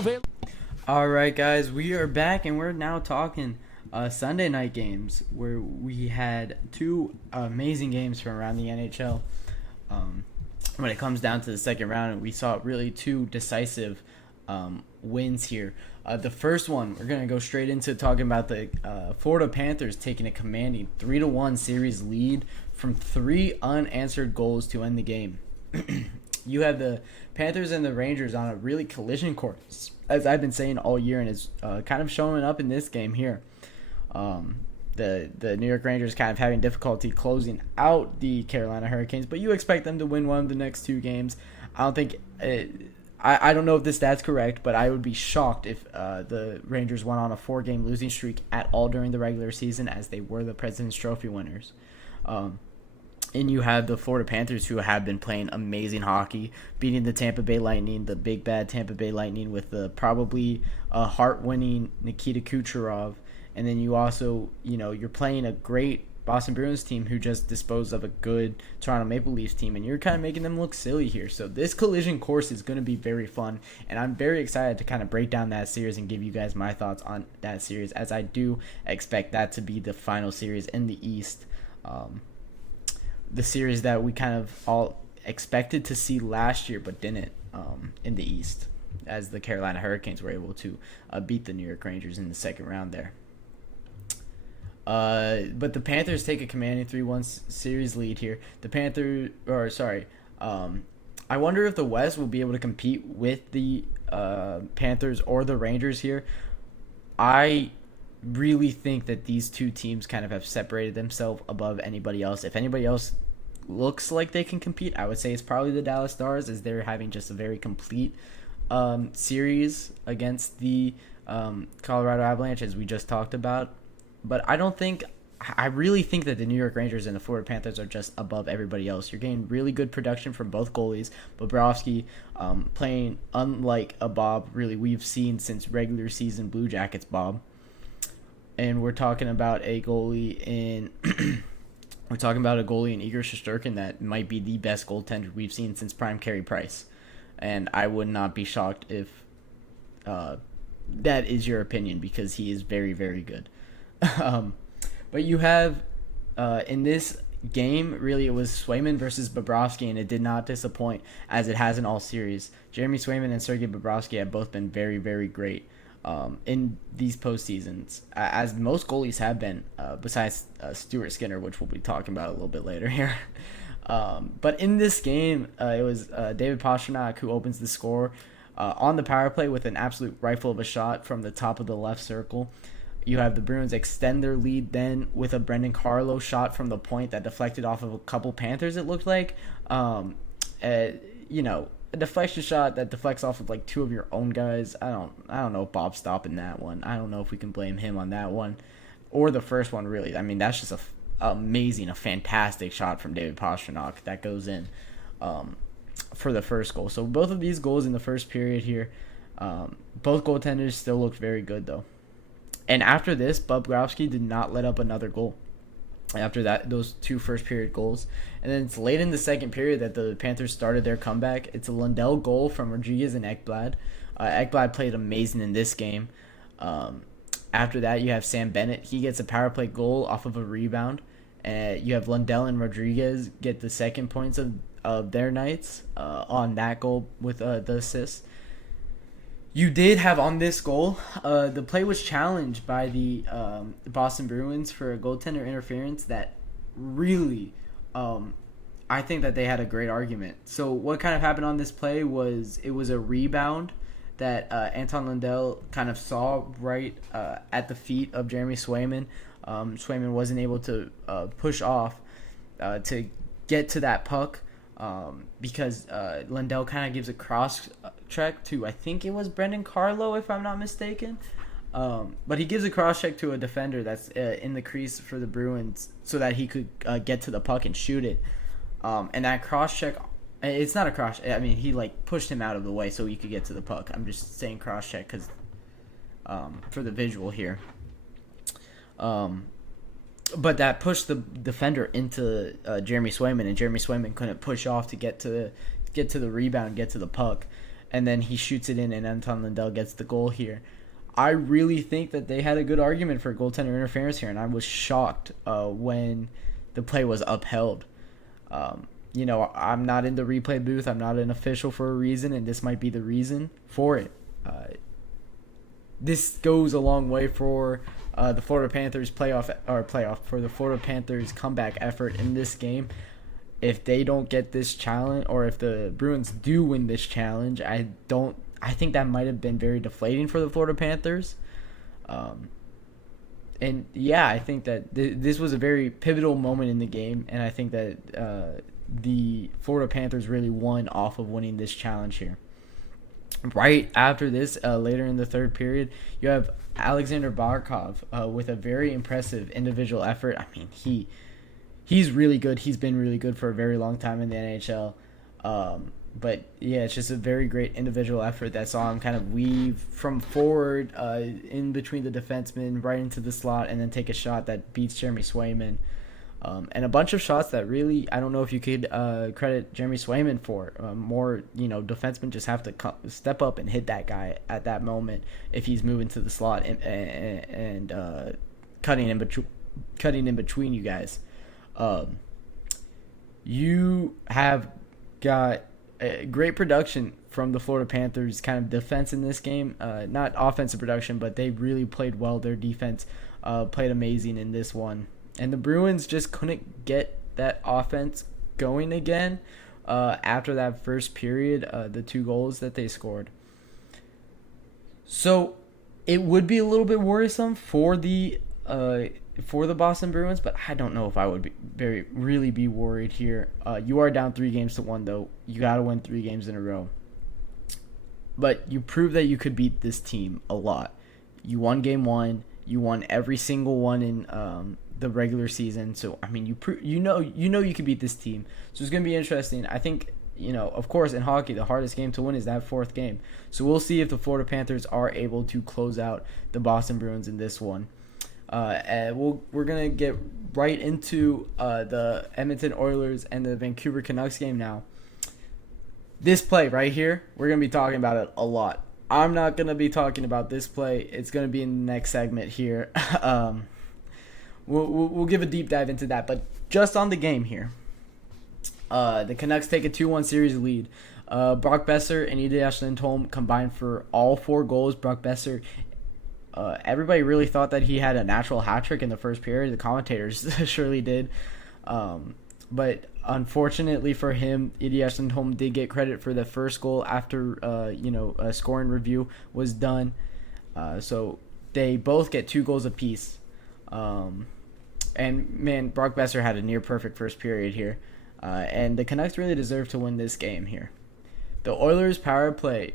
available. All right, guys, we are back, and we're now talking Sunday night games where we had two amazing games from around the NHL. When it comes down to the second round, we saw really two decisive wins here. The first one, we're going to go straight into talking about the Florida Panthers taking a commanding 3-1 series lead from 3 unanswered goals to end the game. You have the Panthers and the Rangers on a really collision course, as I've been saying all year, and it's kind of showing up in this game here. The New York Rangers kind of having difficulty closing out the Carolina Hurricanes, but you expect them to win one of the next 2 games. I don't think I don't know if this stat's correct, but I would be shocked if the Rangers went on a 4-game losing streak at all during the regular season, as they were the President's Trophy winners. And you have the Florida Panthers, who have been playing amazing hockey, beating the Tampa Bay Lightning, the big bad Tampa Bay Lightning, with the probably heart-winning Nikita Kucherov. And then you also, you're playing a great Boston Bruins team who just disposed of a good Toronto Maple Leafs team, and you're kind of making them look silly here. So this collision course is going to be very fun, and I'm very excited to kind of break down that series and give you guys my thoughts on that series, as I do expect that to be the final series in the East. The series that we kind of all expected to see last year but didn't in the East, as the Carolina Hurricanes were able to beat the New York Rangers in the second round there. But the Panthers take a commanding 3-1 series lead here. I wonder if the West will be able to compete with the Panthers or the Rangers here. I really think that these two teams kind of have separated themselves above anybody else. If anybody else looks like they can compete, I would say it's probably the Dallas Stars, as they're having just a very complete series against the Colorado Avalanche, as we just talked about. But I really think that the New York Rangers and the Florida Panthers are just above everybody else. You're getting really good production from both goalies. Bobrovsky playing unlike a Bob really we've seen since regular season Blue Jackets Bob. And we're talking about a goalie in Igor Shesterkin that might be the best goaltender we've seen since prime Carey Price. And I would not be shocked if that is your opinion, because he is very, very good. But you have in this game, really, it was Swayman versus Bobrovsky, and it did not disappoint, as it has in all series. Jeremy Swayman and Sergei Bobrovsky have both been very, very great in these postseasons, as most goalies have been, besides Stuart Skinner, which we'll be talking about a little bit later here. But in this game, it was David Pastrnak who opens the score on the power play with an absolute rifle of a shot from the top of the left circle. You have the Bruins extend their lead then with a Brendan Carlo shot from the point that deflected off of a couple Panthers, it looked like. A deflection shot that deflects off of like 2 of your own guys. I don't know if Bob's stopping that one. I don't know if we can blame him on that one. Or the first one, really. I mean, that's just a fantastic shot from David Pastrnak that goes in for the first goal. So both of these goals in the first period here, both goaltenders still looked very good, though. And after this, Bobrovsky did not let up another goal after those 2 first period goals. And then it's late in the second period that the Panthers started their comeback. It's a Lundell goal from Rodriguez and Ekblad. Ekblad played amazing in this game. After that, you have Sam Bennett. He gets a power play goal off of a rebound. You have Lundell and Rodriguez get the second points of their nights on that goal with the assist. You did have on this goal, the play was challenged by the Boston Bruins for a goaltender interference that really, I think that they had a great argument. So what kind of happened on this play was it was a rebound that Anton Lundell kind of saw right at the feet of Jeremy Swayman. Swayman wasn't able to push off to get to that puck. Because Lundell kind of gives a cross check to, I think it was Brendan Carlo, if I'm not mistaken. But he gives a cross check to a defender that's in the crease for the Bruins so that he could get to the puck and shoot it. And that cross check, it's not a cross. I mean, he pushed him out of the way so he could get to the puck. I'm just saying cross check because for the visual here. But that pushed the defender into Jeremy Swayman, and Jeremy Swayman couldn't push off to get to the rebound, get to the puck. and then he shoots it in, and Anton Lundell gets the goal here. I really think that they had a good argument for goaltender interference here, and I was shocked when the play was upheld. I'm not in the replay booth. I'm not an official for a reason, and this might be the reason for it. This goes a long way for the Florida Panthers for the Florida Panthers comeback effort in this game. If they don't get this challenge, or if the Bruins do win this challenge, I think that might have been very deflating for the Florida Panthers. And yeah, I think that this was a very pivotal moment in the game, and I think that the Florida Panthers really won off of winning this challenge here. Right after this, later in the third period, you have Alexander Barkov with a very impressive individual effort. I mean, he's really good. He's been really good for a very long time in the NHL. But yeah, it's just a very great individual effort that saw him kind of weave from forward in between the defensemen right into the slot, and then take a shot that beats Jeremy Swayman. And a bunch of shots that really, I don't know if you could credit Jeremy Swayman for. More, defensemen just have to step up and hit that guy at that moment if he's moving to the slot and cutting in between you guys. You have got great production from the Florida Panthers kind of defense in this game. Not offensive production, but they really played well. Their defense played amazing in this one. And the Bruins just couldn't get that offense going again after that first period, the 2 goals that they scored. So it would be a little bit worrisome for the Boston Bruins, but I don't know if I would really be worried here. You are down 3-1 though. You got to win 3 games in a row. But you proved that you could beat this team a lot. You won game 1. You won every single one in the regular season. So I mean, you know you can beat this team. So it's gonna be interesting. I think, of course, in hockey, the hardest game to win is that 4th game. So we'll see if the Florida Panthers are able to close out the Boston Bruins in this one. And we're gonna get right into the Edmonton Oilers and the Vancouver Canucks game now. This play right here, we're gonna be talking about it a lot. I'm not gonna be talking about this play. It's gonna be in the next segment here. We'll give a deep dive into that, but just on the game here, the Canucks take a 2-1 series lead. Brock Besser and Elias Lindholm combined for all 4 goals. Brock Besser, everybody really thought that he had a natural hat trick in the first period. The commentators surely did, but unfortunately for him, Elias Lindholm did get credit for the first goal after a scoring review was done. So they both get 2 goals apiece. And man, Brock Besser had a near perfect first period here. And the Canucks really deserve to win this game here. The Oilers power play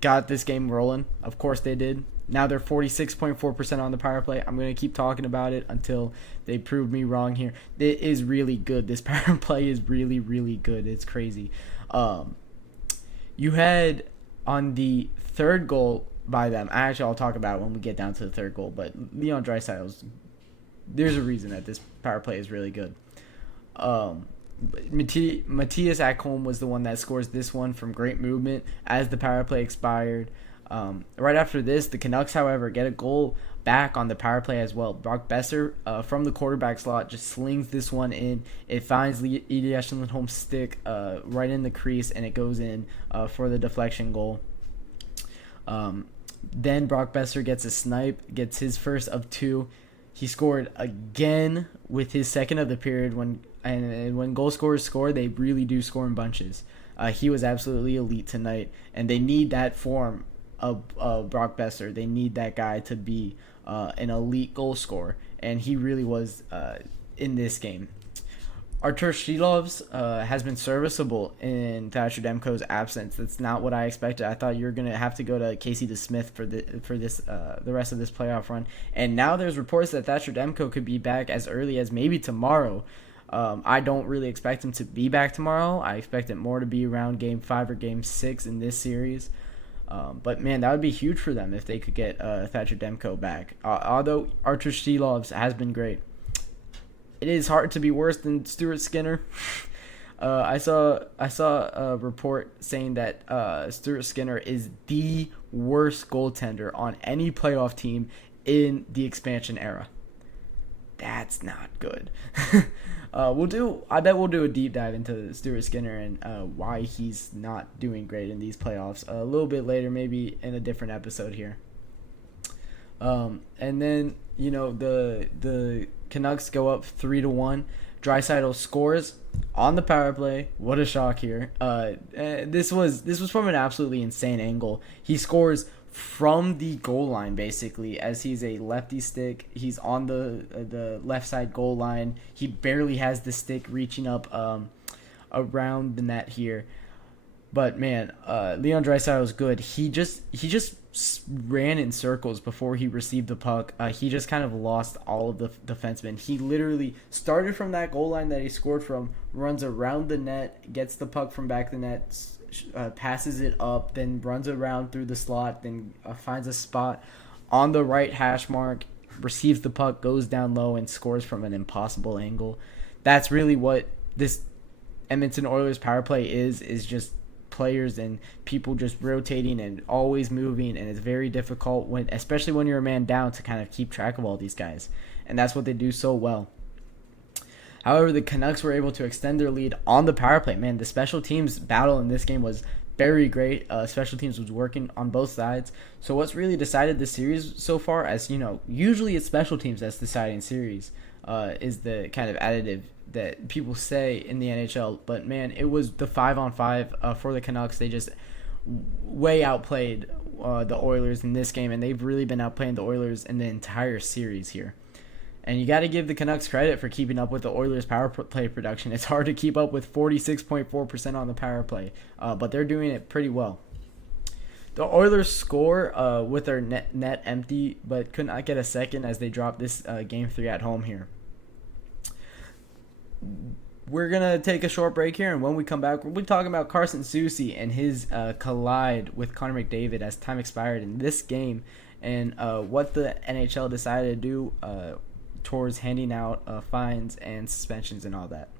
got this game rolling. Of course they did. Now they're 46.4% on the power play. I'm going to keep talking about it until they prove me wrong here. It is really good. This power play is really, really good. It's crazy. You had on the 3rd goal by them. Actually, I'll talk about it when we get down to the 3rd goal. But Leon Draisaitl's, there's a reason that this power play is really good. Matthias Ekholm was the one that scores this one from great movement as the power play expired. Right after this, the Canucks, however, get a goal back on the power play as well. Brock Besser from the quarterback slot just slings this one in. It finds Elias Lindholm's stick right in the crease, and it goes in for the deflection goal. Then Brock Besser gets a snipe, gets his first of 2. He scored again with his second of the period. When goal scorers score, they really do score in bunches. He was absolutely elite tonight, and they need that form of Brock Besser. They need that guy to be an elite goal scorer, and he really was in this game. Artur Shilovs has been serviceable in Thatcher Demko's absence. That's not what I expected. I thought you were gonna have to go to Casey DeSmith for the rest of this playoff run. And now there's reports that Thatcher Demko could be back as early as maybe tomorrow. I don't really expect him to be back tomorrow. I expect it more to be around Game 5 or Game 6 in this series. But man, that would be huge for them if they could get Thatcher Demko back. Although Artur Shilovs has been great. It is hard to be worse than Stuart Skinner. I saw a report saying that Stuart Skinner is the worst goaltender on any playoff team in the expansion era. That's not good. I bet we'll do a deep dive into Stuart Skinner and why he's not doing great in these playoffs a little bit later, maybe in a different episode here. And then the Canucks go up 3-1. Draisaitl scores on the power play. What a shock here! This was from an absolutely insane angle. He scores from the goal line, basically, as he's a lefty stick. He's on the left side goal line. He barely has the stick reaching up around the net here. But man, Leon Draisaitl was good. He just ran in circles before he received the puck. He just kind of lost all of the defensemen. He literally started from that goal line that he scored from, runs around the net, gets the puck from back the net, passes it up, then runs around through the slot, then finds a spot on the right hash mark, receives the puck, goes down low, and scores from an impossible angle. That's really what this Edmonton Oilers power play is just players and people just rotating and always moving, and it's very difficult, especially when you're a man down, to kind of keep track of all these guys, and that's what they do so well. However, the Canucks were able to extend their lead on the power play. Man, the special teams battle in this game was very great. Special teams was working on both sides. So what's really decided this series so far, as usually it's special teams that's deciding series, is the kind of additive that people say in the NHL. But man, it was the 5-on-5 for the Canucks. They just way outplayed the Oilers in this game, and they've really been outplaying the Oilers in the entire series here. And you got to give the Canucks credit for keeping up with the Oilers' power play production. It's hard to keep up with 46.4% on the power play, but they're doing it pretty well. The Oilers score with their net empty, but could not get a second as they dropped this Game 3 at home here. We're going to take a short break here, and when we come back, we'll be talking about Carson Soucy and his collide with Connor McDavid as time expired in this game, and what the NHL decided to do towards handing out fines and suspensions and all that.